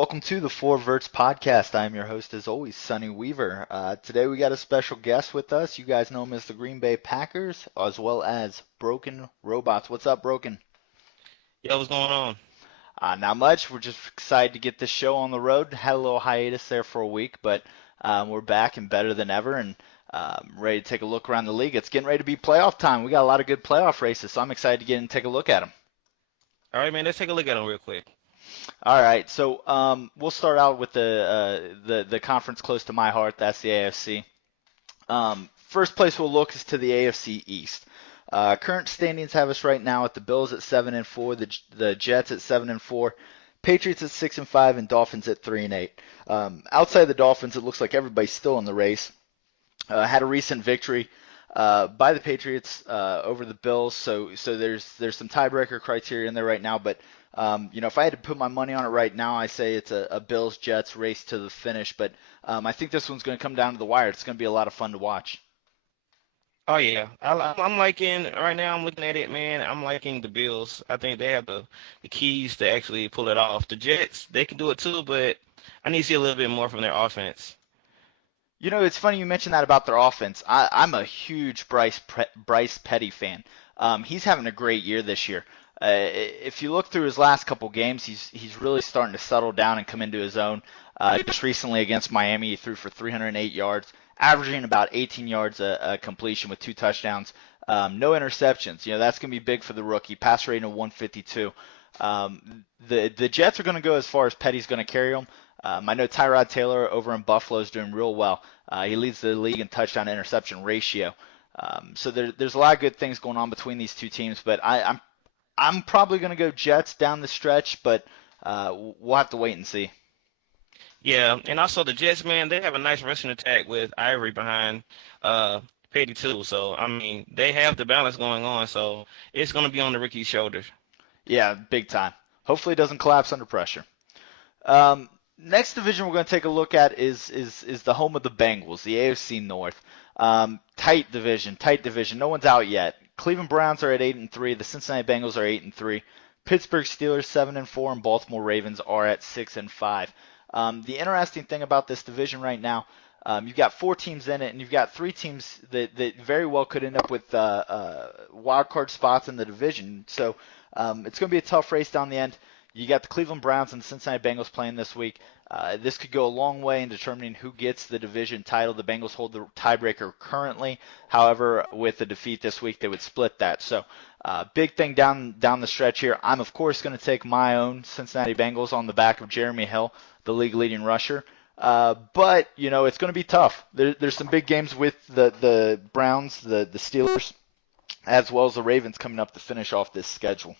Welcome to the Verts Podcast. I am your host, as always, Sonny Weaver. Today we got a special guest with us. You guys know him as the Green Bay Packers, as well as Broken Robots. What's up, Broken? Yo, what's going on? Not much. We're just excited to get this show on the road. Had a little hiatus there for a week, but we're back and better than ever and ready to take a look around the league. It's getting ready to be playoff time. We got a lot of good playoff races, so I'm excited to get in and take a look at them. All right, man, let's take a look at them real quick. All right, so we'll start out with the conference close to my heart. That's the AFC. First place we'll look is to the AFC East. Current standings have us right now at the Bills at 7-4, the Jets at 7-4, Patriots at 6-5, and Dolphins at 3-8. Outside the Dolphins, it looks like everybody's still in the race. Had a recent victory by the Patriots over the Bills, so there's some tiebreaker criteria in there right now. But if I had to put my money on it right now, I say it's a Bills Jets race to the finish. But I think this one's going to come down to the wire. It's going to be a lot of fun to watch. Oh yeah, I'm liking right now. I'm looking at it, man. I'm liking the Bills. I think they have the keys to actually pull it off. The Jets, they can do it too, but I need to see a little bit more from their offense. It's funny you mentioned that about their offense. I'm a huge Bryce Petty fan. He's having a great year this year. If you look through his last couple games, he's really starting to settle down and come into his own. Just recently against Miami, he threw for 308 yards, averaging about 18 yards a completion with 2 touchdowns. No interceptions. That's going to be big for the rookie. Pass rating of 152. The Jets are going to go as far as Petty's going to carry them. I know Tyrod Taylor over in Buffalo is doing real well. He leads the league in touchdown to interception ratio. So there's a lot of good things going on between these two teams, but I'm probably going to go Jets down the stretch, but we'll have to wait and see. Yeah, and also the Jets, man, they have a nice rushing attack with Ivory behind Petty too. So I mean, they have the balance going on. So it's going to be on the rookie's shoulders. Yeah, big time. Hopefully it doesn't collapse under pressure. Next division we're going to take a look at is the home of the Bengals, the AFC North. Tight division. No one's out yet. Cleveland Browns are at 8-3. The Cincinnati Bengals are 8-3. Pittsburgh Steelers 7-4, and Baltimore Ravens are at 6-5. The interesting thing about this division right now, you've got 4 teams in it, and you've got 3 teams that very well could end up with wild card spots in the division. So it's going to be a tough race down the end. You got the Cleveland Browns and the Cincinnati Bengals playing this week. This could go a long way in determining who gets the division title. The Bengals hold the tiebreaker currently. However, with the defeat this week, they would split that. So big thing down the stretch here. I'm, of course, going to take my own Cincinnati Bengals on the back of Jeremy Hill, the league leading rusher. But, it's going to be tough. There's some big games with the Browns, the Steelers, as well as the Ravens coming up to finish off this schedule.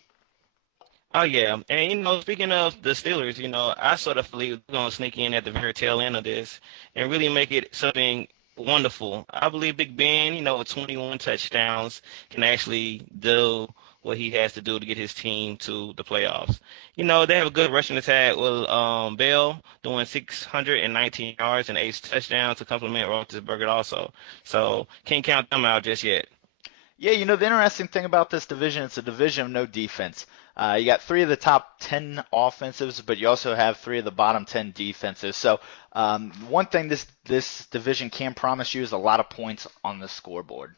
Oh yeah, and speaking of the Steelers, I sort of believe we're gonna sneak in at the very tail end of this and really make it something wonderful. I believe Big Ben, with 21 touchdowns, can actually do what he has to do to get his team to the playoffs. They have a good rushing attack with Bell doing 619 yards and 8 touchdowns to complement Roethlisberger also. So can't count them out just yet. Yeah, the interesting thing about this division, it's a division of no defense. You got 3 of the top 10 offensives, but you also have 3 of the bottom 10 defenses. So one thing this division can promise you is a lot of points on the scoreboard.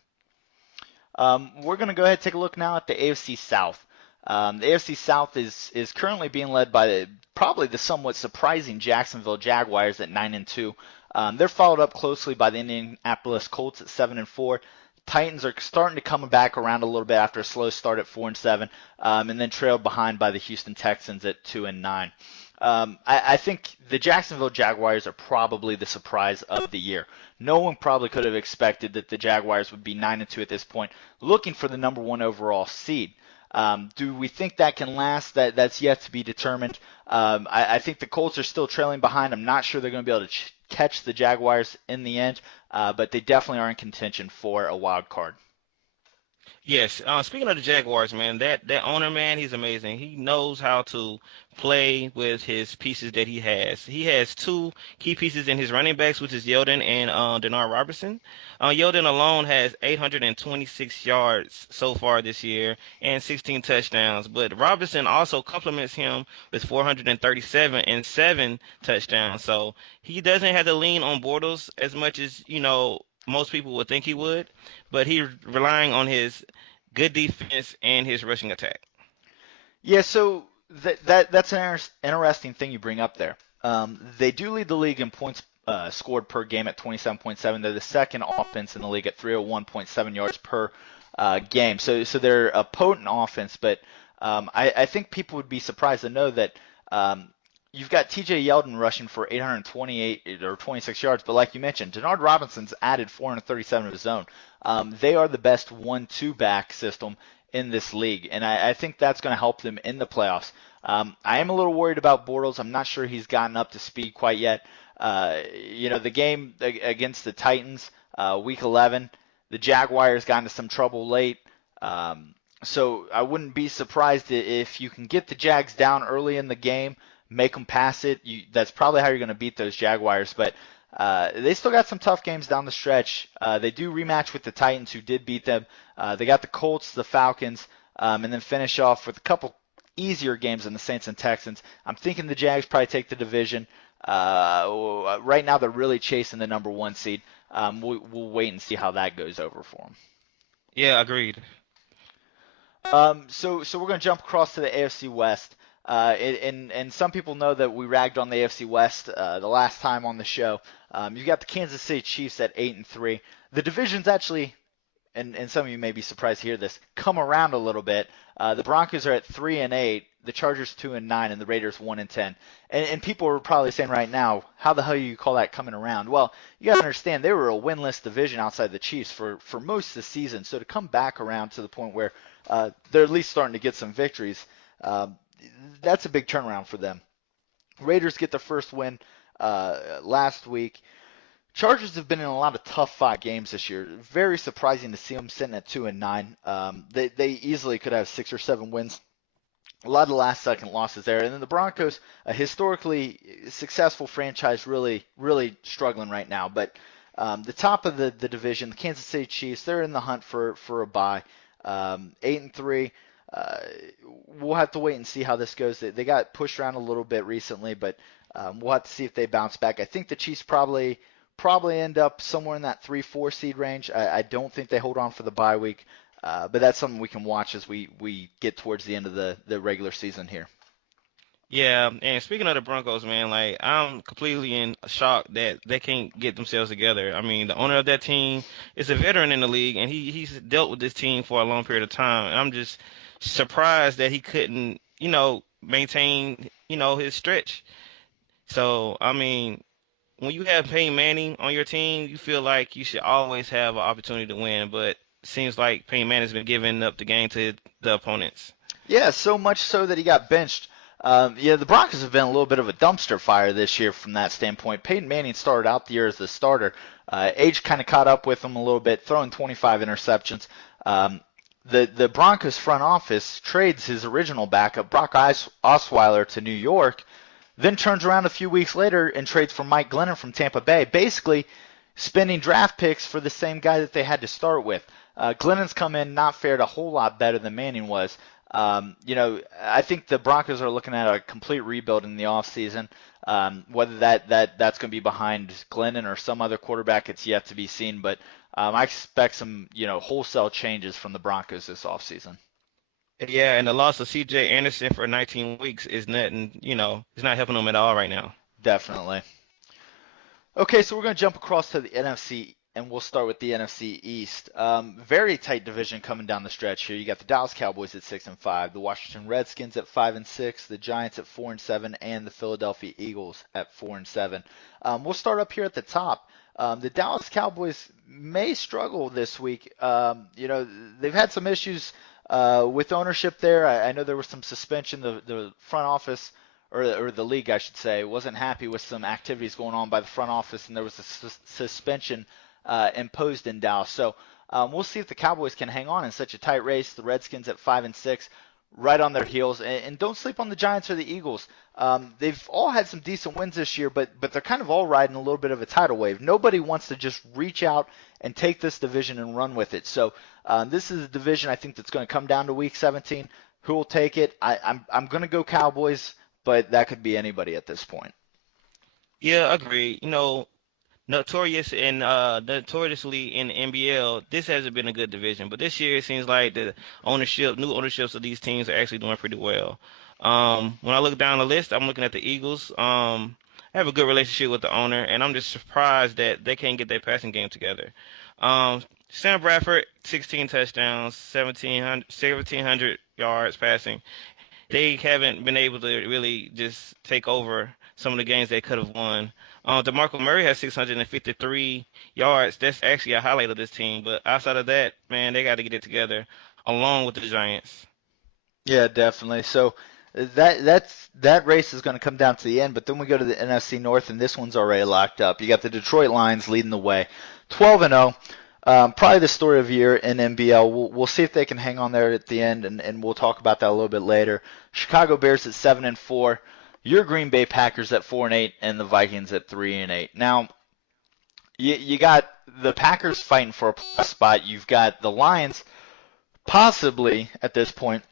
We're going to go ahead and take a look now at the AFC South. The AFC South is currently being led by probably the somewhat surprising Jacksonville Jaguars at 9-2. They're followed up closely by the Indianapolis Colts at 7-4. Titans are starting to come back around a little bit after a slow start at 4-7, and then trailed behind by the Houston Texans at 2-9. I think the Jacksonville Jaguars are probably the surprise of the year. No one probably could have expected that the Jaguars would be 9-2 at this point, looking for the number 1 overall seed. Do we think that can last? That's yet to be determined. I think the Colts are still trailing behind. I'm not sure they're going to be able to catch the Jaguars in the end, but they definitely are in contention for a wild card. Yes. Speaking of the Jaguars, man, that owner, man, he's amazing. He knows how to play with his pieces that he has. He has two key pieces in his running backs, which is Yeldon and Denard Robertson. Yeldon alone has 826 yards so far this year and 16 touchdowns. But Robinson also complements him with 437 and seven touchdowns. So he doesn't have to lean on Bortles as much as most people would think he would, but he's relying on his good defense and his rushing attack. Yeah, so that's an interesting thing you bring up there. They do lead the league in points scored per game at 27.7. They're the second offense in the league at 301.7 yards per game. So they're a potent offense, but I think people would be surprised to know that um, you've got T.J. Yeldon rushing for 828 or 26 yards, but like you mentioned, Denard Robinson's added 437 of his own. They are the best 1-2 back system in this league, and I think that's going to help them in the playoffs. I am a little worried about Bortles. I'm not sure he's gotten up to speed quite yet. The game against the Titans, Week 11, the Jaguars got into some trouble late. So I wouldn't be surprised if you can get the Jags down early in the game, make them pass it. That's probably how you're going to beat those Jaguars. But they still got some tough games down the stretch. They do rematch with the Titans, who did beat them. They got the Colts, the Falcons, and then finish off with a couple easier games in the Saints and Texans. I'm thinking the Jags probably take the division. Right now, they're really chasing the number one seed. We'll wait and see how that goes over for them. Yeah, agreed. So we're going to jump across to the AFC West. And some people know that we ragged on the AFC West the last time on the show. You've got the Kansas City Chiefs at 8-3. The division's actually, and some of you may be surprised to hear this, come around a little bit. The Broncos are at 3-8, the Chargers 2-9, and the Raiders 1-10. And people are probably saying right now, how the hell do you call that coming around? Well, you got to understand they were a winless division outside the Chiefs for most of the season. So to come back around to the point where they're at least starting to get some victories, that's a big turnaround for them. Raiders get their first win last week. Chargers have been in a lot of tough fought games this year. Very surprising to see them sitting at 2-9. They easily could have 6 or 7 wins. A lot of last second losses there. And then the Broncos, a historically successful franchise, really struggling right now. But the top of the division, the Kansas City Chiefs, they're in the hunt for a bye. 8-3. Uh, we'll have to wait and see how this goes. They got pushed around a little bit recently, but we'll have to see if they bounce back. I think the Chiefs probably end up somewhere in that 3-4 seed range. I don't think they hold on for the bye week, but that's something we can watch as we get towards the end of the regular season here. Yeah, and speaking of the Broncos, man, like I'm completely in shock that they can't get themselves together. I mean, the owner of that team is a veteran in the league, and he's dealt with this team for a long period of time. And I'm just surprised that he couldn't, maintain, his stretch. So, I mean, when you have Peyton Manning on your team, you feel like you should always have an opportunity to win, but it seems like Peyton Manning's been giving up the game to the opponents. Yeah, so much so that he got benched. The Broncos have been a little bit of a dumpster fire this year from that standpoint. Peyton Manning started out the year as the starter. Age kind of caught up with him a little bit, throwing 25 interceptions. The Broncos front office trades his original backup, Brock Osweiler, to New York, then turns around a few weeks later and trades for Mike Glennon from Tampa Bay, basically spending draft picks for the same guy that they had to start with. Glennon's come in, not fared a whole lot better than Manning was. I think the Broncos are looking at a complete rebuild in the offseason. Whether that's going to be behind Glennon or some other quarterback, it's yet to be seen. But I expect some, wholesale changes from the Broncos this offseason. Yeah, and the loss of C.J. Anderson for 19 weeks is nothing, it's not helping them at all right now. Definitely. Okay, so we're going to jump across to the NFC, and we'll start with the NFC East. Very tight division coming down the stretch here. You got the Dallas Cowboys at 6-5, the Washington Redskins at 5-6, the Giants at 4-7, and the Philadelphia Eagles at 4-7. We'll start up here at the top. The Dallas Cowboys may struggle this week. They've had some issues with ownership there. I know there was some suspension. The front office, or the league, I should say, wasn't happy with some activities going on by the front office, and there was a suspension imposed in Dallas. So We'll see if the Cowboys can hang on in such a tight race. The Redskins at 5-6, right on their heels, and don't sleep on the Giants or the Eagles. They've all had some decent wins this year, but they're kind of all riding a little bit of a tidal wave. Nobody wants to just reach out and take this division and run with it. So this is a division I think that's going to come down to Week 17. Who will take it? I'm going to go Cowboys, but that could be anybody at this point. Yeah, agreed. Notoriously in NBL, this hasn't been a good division, but this year it seems like the new ownerships of these teams are actually doing pretty well. When I look down the list, I'm looking at the Eagles. I have a good relationship with the owner, and I'm just surprised that they can't get their passing game together. Sam Bradford, 16 touchdowns, 1,700 yards passing. They haven't been able to really just take over some of the games they could have won. DeMarco Murray has 653 yards. That's actually a highlight of this team. But outside of that, man, they got to get it together along with the Giants. Yeah, definitely. So that race is going to come down to the end, but then we go to the NFC North, and this one's already locked up. You got the Detroit Lions leading the way, 12-0. Probably the story of the year in NBL. We'll see if they can hang on there at the end, and we'll talk about that a little bit later. Chicago Bears at 7-4. Your Green Bay Packers at 4-8, and the Vikings at 3-8. Now, you got the Packers fighting for a playoff spot. You've got the Lions possibly at this point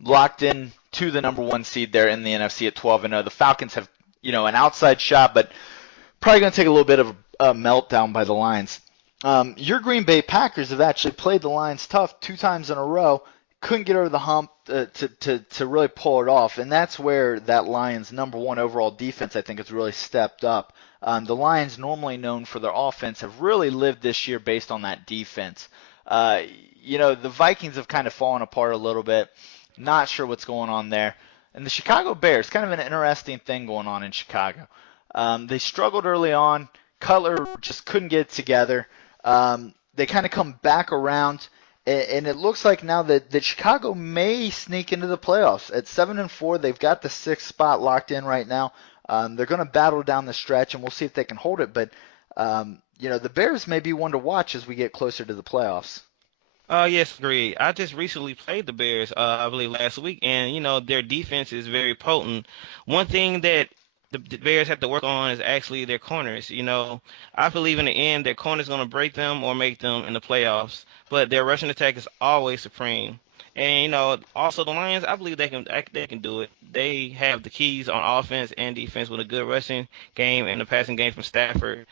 locked in to the number one seed there in the NFC at 12-0. The Falcons have an outside shot, but probably going to take a little bit of a meltdown by the Lions. Your Green Bay Packers have actually played the Lions tough 2 times in a row. Couldn't get over the hump to really pull it off, and that's where that Lions number one overall defense I think has really stepped up. The Lions, normally known for their offense, have really lived this year based on that defense. The Vikings have kind of fallen apart a little bit. Not sure what's going on there. And the Chicago Bears, kind of an interesting thing going on in Chicago. They struggled early on. Cutler just couldn't get it together. They kind of come back around. And it looks like now that Chicago may sneak into the playoffs. At 7-4, they've got the 6th spot locked in right now. They're going to battle down the stretch, and we'll see if they can hold it. But, the Bears may be one to watch as we get closer to the playoffs. Yes, agreed. I just recently played the Bears, I believe last week, and their defense is very potent. One thing that the Bears have to work on is actually their corners. I believe in the end their corners going to break them or make them in the playoffs, but their rushing attack is always supreme. And also the Lions, I believe they can do it. They have the keys on offense and defense with a good rushing game and a passing game from Stafford.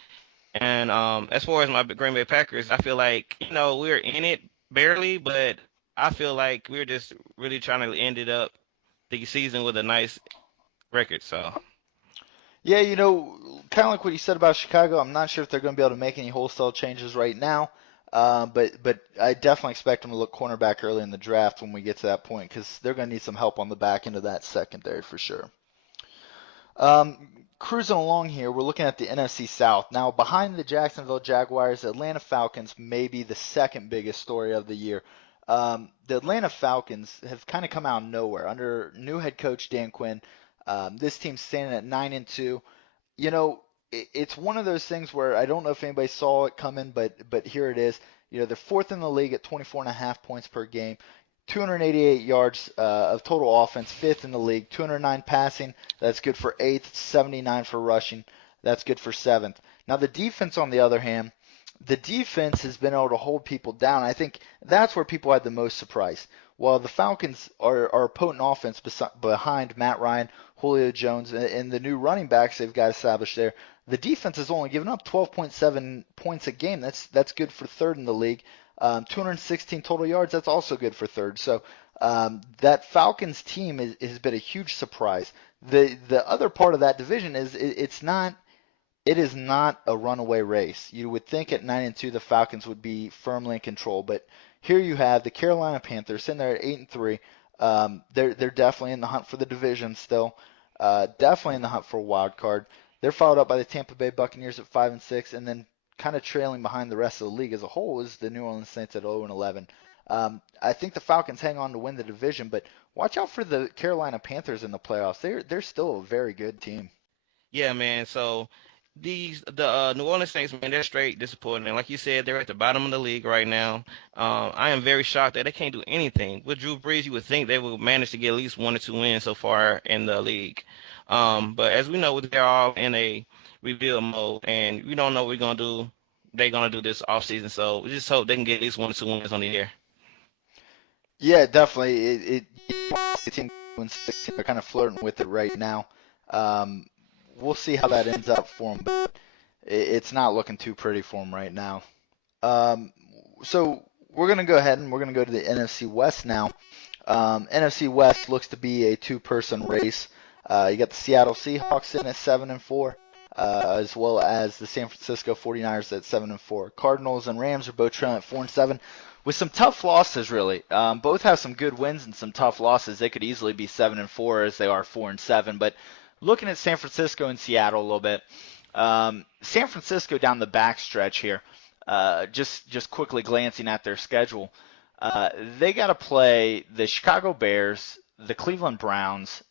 And as far as my Green Bay Packers, I feel like we're in it barely, but I feel like we're just really trying to end it up the season with a nice record. So. Yeah, kind of like what you said about Chicago. I'm not sure if they're going to be able to make any wholesale changes right now, but I definitely expect them to look cornerback early in the draft when we get to that point because they're going to need some help on the back end of that secondary for sure. Cruising along here, we're looking at the NFC South. Now, behind the Jacksonville Jaguars, Atlanta Falcons may be the second biggest story of the year. The Atlanta Falcons have kind of come out of nowhere under new head coach Dan Quinn. This team's standing at 9-2. It's one of those things where I don't know if anybody saw it coming, but here it is. They're 4th in the league at 24.5 points per game, 288 yards of total offense, 5th in the league, 209 passing. That's good for 8th, 79 for rushing. That's good for 7th. Now the defense, on the other hand, the defense has been able to hold people down. I think that's where people had the most surprise. While the Falcons are a potent offense behind Matt Ryan, Julio Jones, and the new running backs they've got established there, the defense has only given up 12.7 points a game. That's good for 3rd in the league. 216 total yards, that's also good for 3rd. So that Falcons team has been a huge surprise. The other part of that division is it is not a runaway race. You would think at 9-2 the Falcons would be firmly in control, but here you have the Carolina Panthers sitting there at 8-3. They're definitely in the hunt for the division still. Definitely in the hunt for a wild card. They're followed up by the Tampa Bay Buccaneers at 5-6, and then kind of trailing behind the rest of the league as a whole is the New Orleans Saints at 0-11. I think the Falcons hang on to win the division, but watch out for the Carolina Panthers in the playoffs. They're still a very good team. Yeah, man. So The New Orleans Saints, man, they're straight disappointing. Like you said, they're at the bottom of the league right now. I am very shocked that they can't do anything. With Drew Brees, you would think they would manage to get at least 1 or 2 wins so far in the league. But as we know, they're all in a rebuild mode, and we don't know what we're gonna do. They're gonna do this offseason, so we just hope they can get at least 1 or 2 wins on the year. Yeah, definitely. The team wins 16. They're kind of flirting with it right now. Um, we'll see how that ends up for them, but it's not looking too pretty for them right now. Um, so we're gonna go ahead and we're gonna go to the NFC West now. NFC West looks to be a two-person race. You got the Seattle Seahawks in at 7-4, as well as the San Francisco 49ers at 7-4. Cardinals and Rams are both trailing at 4-7, with some tough losses. Really, both have some good wins and some tough losses. They could easily be 7-4 as they are 4-7. But looking at San Francisco and Seattle a little bit, San Francisco down the backstretch here. Just quickly glancing at their schedule. They got to play the Chicago Bears, the Cleveland Browns,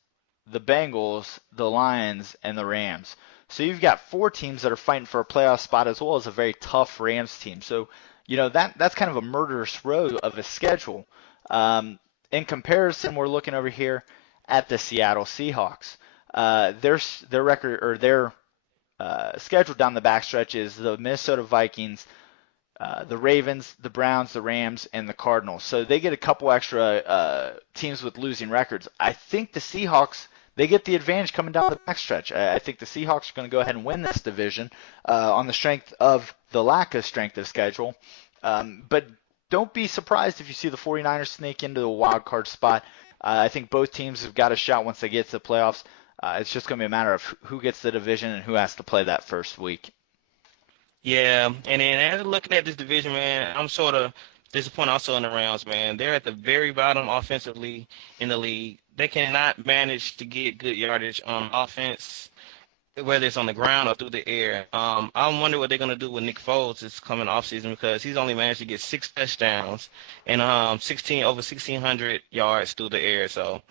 the Bengals, the Lions, and the Rams. So you've got four teams that are fighting for a playoff spot as well as a very tough Rams team. So, that's kind of a murderous row of a schedule. In comparison, we're looking over here at the Seattle Seahawks. Their record or their schedule down the backstretch is the Minnesota Vikings, the Ravens, the Browns, the Rams, and the Cardinals. So they get a couple extra teams with losing records. I think the Seahawks, they get the advantage coming down the backstretch. I think the Seahawks are going to go ahead and win this division on the strength of the lack of strength of schedule. But don't be surprised if you see the 49ers sneak into the wild card spot. I think both teams have got a shot once they get to the playoffs. It's just going to be a matter of who gets the division and who has to play that first week. Yeah, and then as looking at this division, man, I'm sort of disappointed also in the Rams, man. They're at the very bottom offensively in the league. They cannot manage to get good yardage on offense, whether it's on the ground or through the air. I wonder what they're gonna do with Nick Foles this coming off season because he's only managed to get 6 touchdowns and 1,600 yards through the air. So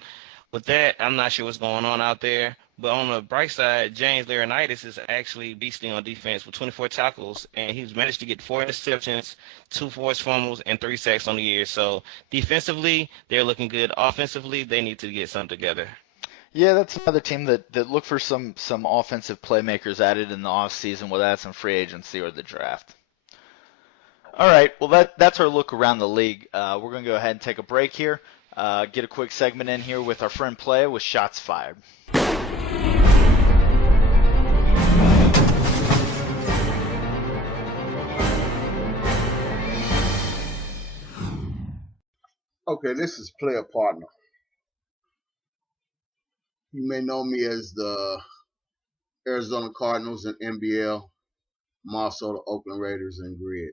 with that, I'm not sure what's going on out there. But on the bright side, James Laurinaitis is actually beastly on defense with 24 tackles, and he's managed to get 4 interceptions, 2 forced fumbles, and 3 sacks on the year. So defensively, they're looking good. Offensively, they need to get something together. Yeah, that's another team that look for some offensive playmakers added in the offseason, whether that's in free agency or the draft. All right, well that's our look around the league. We're going to go ahead and take a break here, get a quick segment in here with our friend Playa with Shots Fired. Okay, this is player partner. You may know me as the Arizona Cardinals and NBL. I'm also the Oakland Raiders and Grid.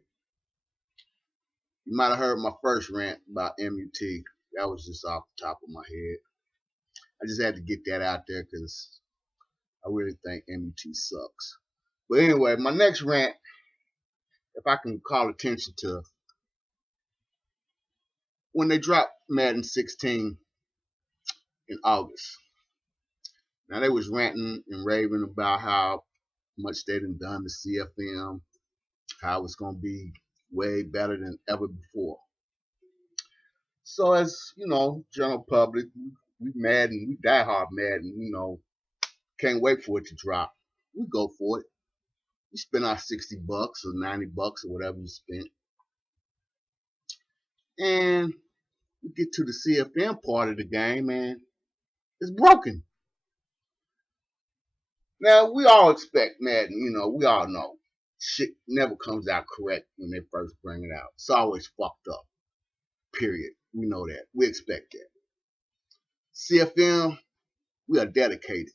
You might have heard my first rant about MUT. That was just off the top of my head. I just had to get that out there because I really think MUT sucks. But anyway, my next rant, if I can call attention to, when they dropped Madden 16 in August. Now they was ranting and raving about how much they done to CFM, how it's gonna be way better than ever before. So as you know, general public, we Madden, we die hard Madden, can't wait for it to drop. We go for it. We spend our $60 or $90 or whatever you spent. And we get to the CFM part of the game and it's broken. Now, we all expect Madden, we all know. Shit never comes out correct when they first bring it out. It's always fucked up. Period. We know that. We expect that. CFM, we are dedicated.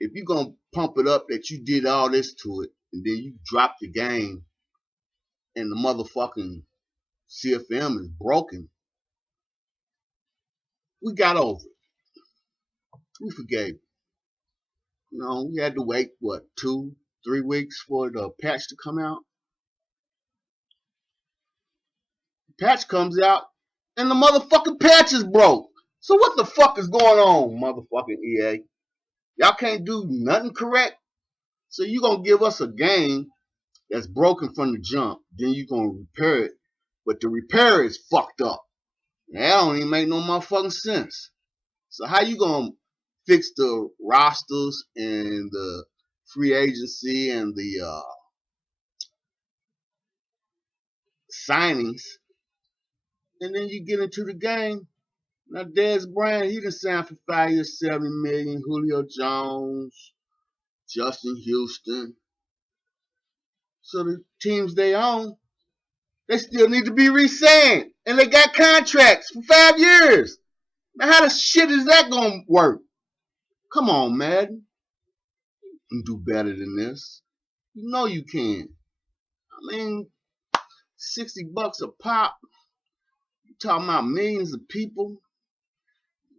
If you're going to pump it up that you did all this to it, and then you drop the game, and the motherfucking CFM is broken, we got over it. We forgave it. We had to wait, 2-3 weeks for the patch to come out? The patch comes out, and the motherfucking patch is broke. So what the fuck is going on, motherfucking EA? Y'all can't do nothing correct. So you gonna give us a game that's broken from the jump, then you gonna repair it. But the repair is fucked up. That don't even make no motherfucking sense. So how you gonna fix the rosters and the free agency and the signings, and then you get into the game? Now Dez Bryant, he done signed for 5 years, 70 million. Julio Jones, Justin Houston. So the teams they own, they still need to be re-signed. And they got contracts for 5 years. Now how the shit is that gonna work? Come on, Madden. You can do better than this. You know you can. I mean, $60 a pop. You talking about millions of people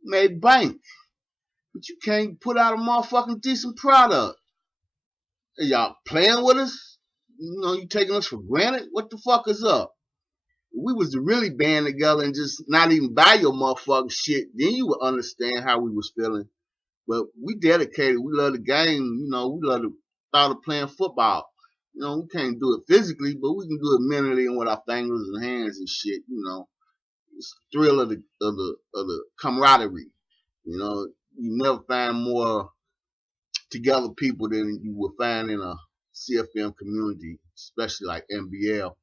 made bank. But you can't put out a motherfucking decent product. Are y'all playing with us? You know, you taking us for granted? What the fuck is up? If we was to really band together and just not even buy your motherfucking shit, then you would understand how we was feeling. But we dedicated. We love the game. You know, we love the thought of playing football. You know, we can't do it physically, but we can do it mentally and with our fingers and hands and shit. You know, it's the thrill of the camaraderie. You know, you never find more together people than you will find in a CFM community, especially like NBL.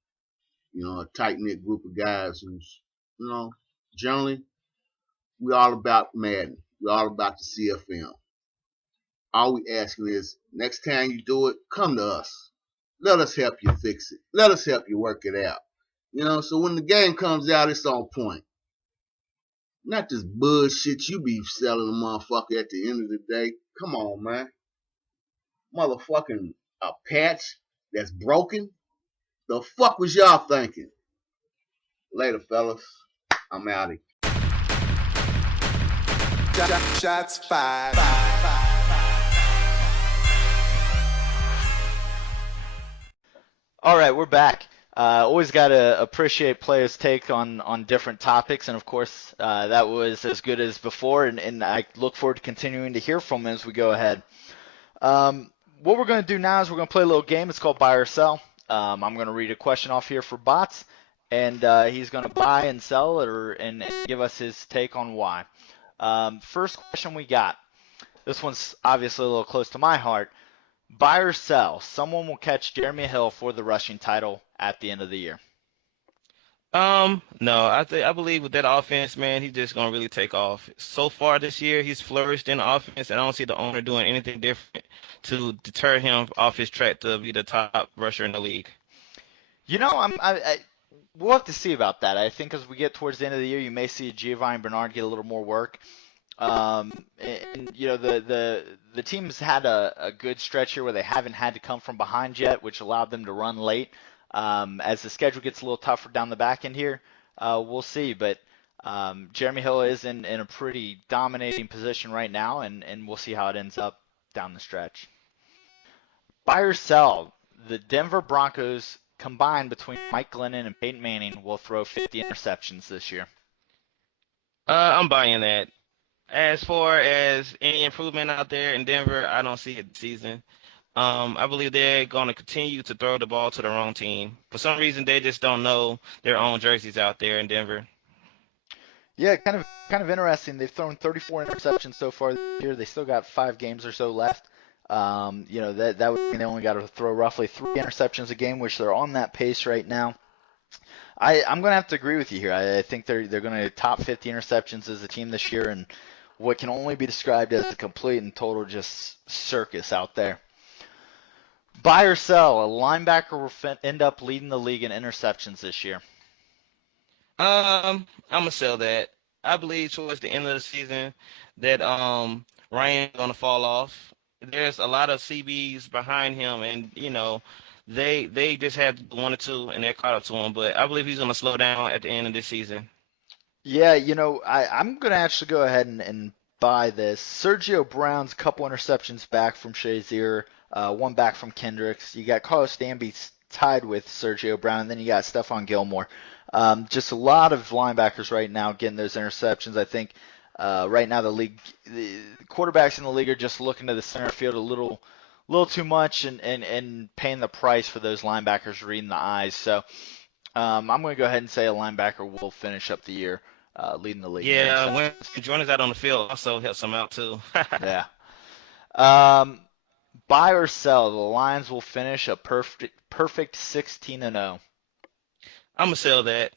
You know, a tight knit group of guys who's, you know, generally we all about Madden. We're all about the CFM. All we asking is next time you do it, come to us. Let us help you fix it. Let us help you work it out. You know, so when the game comes out, it's on point. Not this bullshit you be selling a motherfucker at the end of the day. Come on, man. Motherfucking a patch that's broken? The fuck was y'all thinking? Later, fellas. I'm out of here. Shots fired. All right, we're back. Always got to appreciate players' take on different topics, and of course, that was as good as before, and I look forward to continuing to hear from him as we go ahead. What we're going to do now is we're going to play a little game. It's called Buy or Sell. I'm going to read a question off here for Botz, and he's going to buy and sell it and give us his take on why. First question we got. This one's obviously a little close to my heart. Buy or sell, someone will catch Jeremy Hill for the rushing title at the end of the year. No, I believe with that offense, man, he's just gonna really take off. So far this year, he's flourished in the offense, and I don't see the owner doing anything different to deter him off his track to be the top rusher in the league. You know, we'll have to see about that. I think as we get towards the end of the year, you may see Giovanni Bernard get a little more work. And you know, the team's had a good stretch here where they haven't had to come from behind yet, which allowed them to run late. As the schedule gets a little tougher down the back end here, we'll see. But Jeremy Hill is in a pretty dominating position right now, and we'll see how it ends up down the stretch. Buy or sell, the Denver Broncos combined between Mike Glennon and Peyton Manning will throw 50 interceptions this year. I'm buying that. As far as any improvement out there in Denver, I don't see it this season. I believe they're going to continue to throw the ball to the wrong team. For some reason, they just don't know their own jerseys out there in Denver. Yeah, kind of interesting. They've thrown 34 interceptions so far this year. They still got 5 games or so left. You know, that would mean they only got to throw roughly 3 interceptions a game, which they're on that pace right now. I'm going to have to agree with you here. I think they're going to top 50 interceptions as a team this year, and what can only be described as a complete and total just circus out there. Buy or sell, a linebacker will end up leading the league in interceptions this year. I'm gonna sell that. I believe towards the end of the season that Ryan's gonna fall off. There's a lot of CBs behind him, and you know they just had 1 or 2, and they're caught up to him. But I believe he's gonna slow down at the end of this season. Yeah, you know, I'm going to actually go ahead and buy this. Sergio Brown's couple interceptions back from Shazier, 1 back from Kendricks. You got Carlos Danby tied with Sergio Brown, and then you got Stephon Gilmore. Just a lot of linebackers right now getting those interceptions. I think Right now, the quarterbacks in the league are just looking to the center field a little too much and paying the price for those linebackers reading the eyes. So I'm going to go ahead and say a linebacker will finish up the year leading the league in Yeah, when interceptions. Jordan's out on the field also helps him out too. Yeah. Um, Buy or sell, the Lions will finish a perfect 16-0. I'm gonna sell that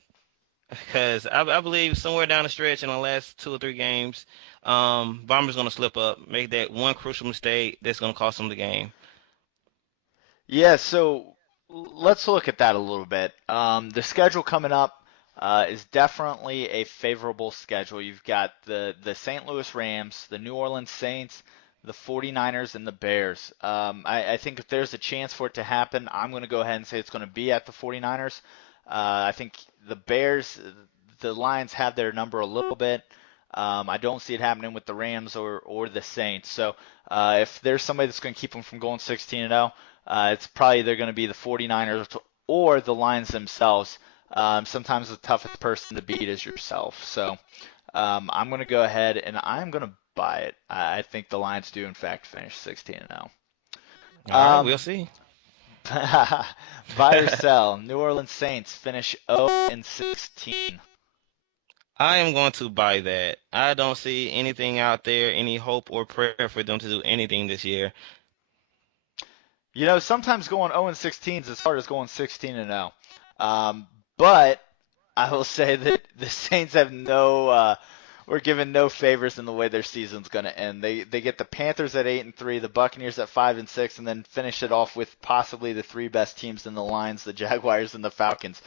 because I believe somewhere down the stretch in the last 2 or 3 games, Bomber's gonna slip up, make that one crucial mistake that's gonna cost him the game. Yeah, so let's look at that a little bit. The schedule coming up is definitely a favorable schedule. You've got the St. Louis Rams, the New Orleans Saints, the 49ers, and the Bears. I think if there's a chance for it to happen, I'm going to go ahead and say it's going to be at the 49ers. I think the Bears, the Lions have their number a little bit. I don't see it happening with the Rams or the Saints. So if there's somebody that's going to keep them from going 16-0, it's probably either going to be the 49ers or the Lions themselves. Sometimes the toughest person to beat is yourself. So I'm going to go ahead and I'm going to buy it. I think the Lions do, in fact, finish 16-0. All right, we'll see. Buy or sell, New Orleans Saints finish 0-16. I am going to buy that. I don't see anything out there, any hope or prayer for them to do anything this year. You know, sometimes going 0-16 is as hard as going 16-0. But I will say that the Saints have we're given no favors in the way their season's going to end. They get the Panthers at 8-3, the Buccaneers at 5-6, and then finish it off with possibly the three best teams in the Lions, the Jaguars, and the Falcons.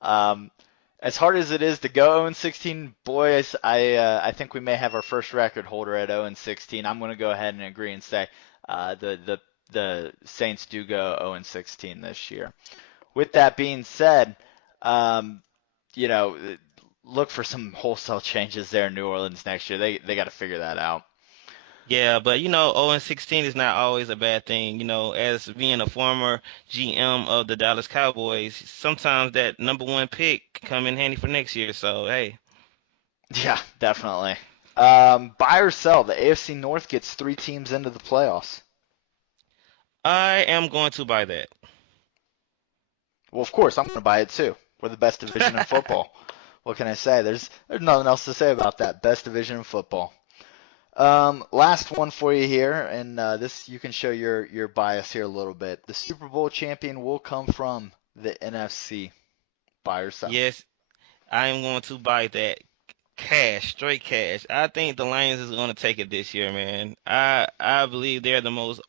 As hard as it is to go 0-16, boys, I think we may have our first record holder at 0-16. I'm going to go ahead and agree and say the Saints do go 0-16 this year. With that being said, you know, look for some wholesale changes there in New Orleans next year. They got to figure that out. Yeah, but 0-16 is not always a bad thing. As being a former GM of the Dallas Cowboys, sometimes that number one pick can come in handy for next year. So, hey. Yeah, definitely. Buy or sell, the AFC North gets 3 teams into the playoffs. I am going to buy that. Well, of course, I'm going to buy it too. We're the best division in football. What can I say? There's nothing else to say about that. Best division in football. Last one for you here, and this you can show your bias here a little bit. The Super Bowl champion will come from the NFC. Buy or sell? Yes, I am going to buy that. Cash, straight cash. I think the Lions is going to take it this year, man. I believe they're the most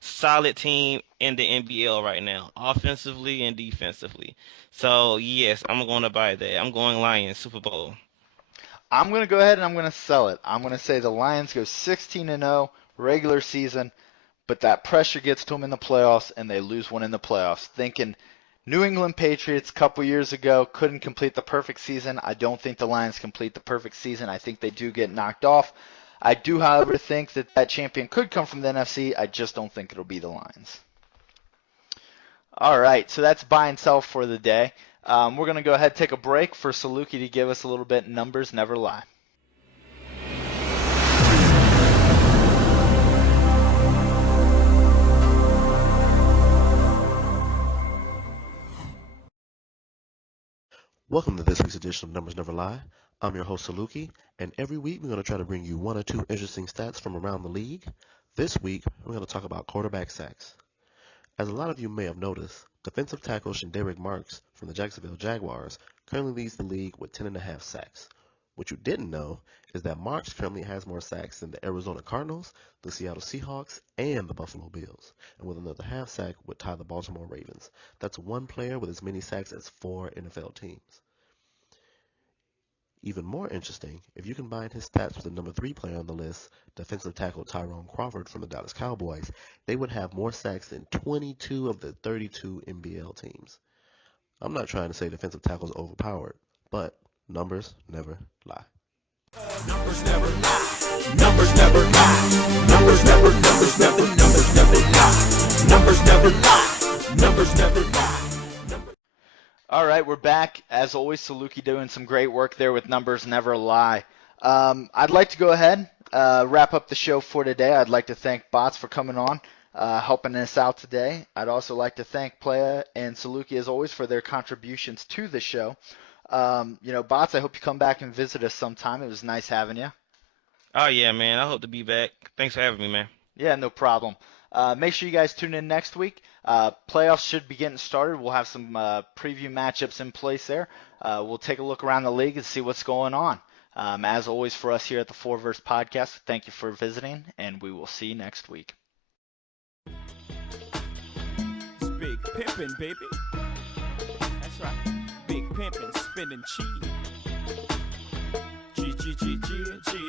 solid team in the NBL right now, offensively and defensively. So, yes, I'm going to buy that. I'm going Lions, Super Bowl. I'm going to go ahead and I'm going to sell it. I'm going to say the Lions go 16-0 regular season, but that pressure gets to them in the playoffs, and they lose one in the playoffs. Thinking New England Patriots a couple years ago couldn't complete the perfect season. I don't think the Lions complete the perfect season. I think they do get knocked off. I do, however, think that champion could come from the NFC. I just don't think it'll be the Lions. All right, so that's buy and sell for the day. We're going to go ahead and take a break for Saluki to give us a little bit. Numbers never lie. Welcome to this week's edition of Numbers Never Lie. I'm your host, Saluki, and every week we're going to try to bring you 1 or 2 interesting stats from around the league. This week, we're going to talk about quarterback sacks. As a lot of you may have noticed, defensive tackle Shenderick Marks from the Jacksonville Jaguars currently leads the league with 10.5 sacks. What you didn't know is that Marks currently has more sacks than the Arizona Cardinals, the Seattle Seahawks, and the Buffalo Bills, and with another half sack would tie the Baltimore Ravens. That's one player with as many sacks as 4 NFL teams. Even more interesting, if you combine his stats with the number 3 player on the list, defensive tackle Tyrone Crawford from the Dallas Cowboys, they would have more sacks than 22 of the 32 NBL teams. I'm not trying to say defensive tackle is overpowered, but numbers never lie. Numbers never lie. Numbers never lie. Numbers never lie. Numbers never lie. Numbers never lie. All right, we're back. As always, Saluki doing some great work there with Numbers Never Lie. I'd like to go ahead, wrap up the show for today. I'd like to thank Botz for coming on, helping us out today. I'd also like to thank Playa and Saluki, as always, for their contributions to the show. Botz, I hope you come back and visit us sometime. It was nice having you. Oh yeah, man. I hope to be back. Thanks for having me, man. Yeah, no problem. Make sure you guys tune in next week. Playoffs should be getting started. We'll have some preview matchups in place there. We'll take a look around the league and see what's going on. As always, for us here at the Verts Podcast, thank you for visiting, and we will see you next week. It's big pimpin', baby. That's right. Big pimpin', spinning cheese. G, G, G, G, G.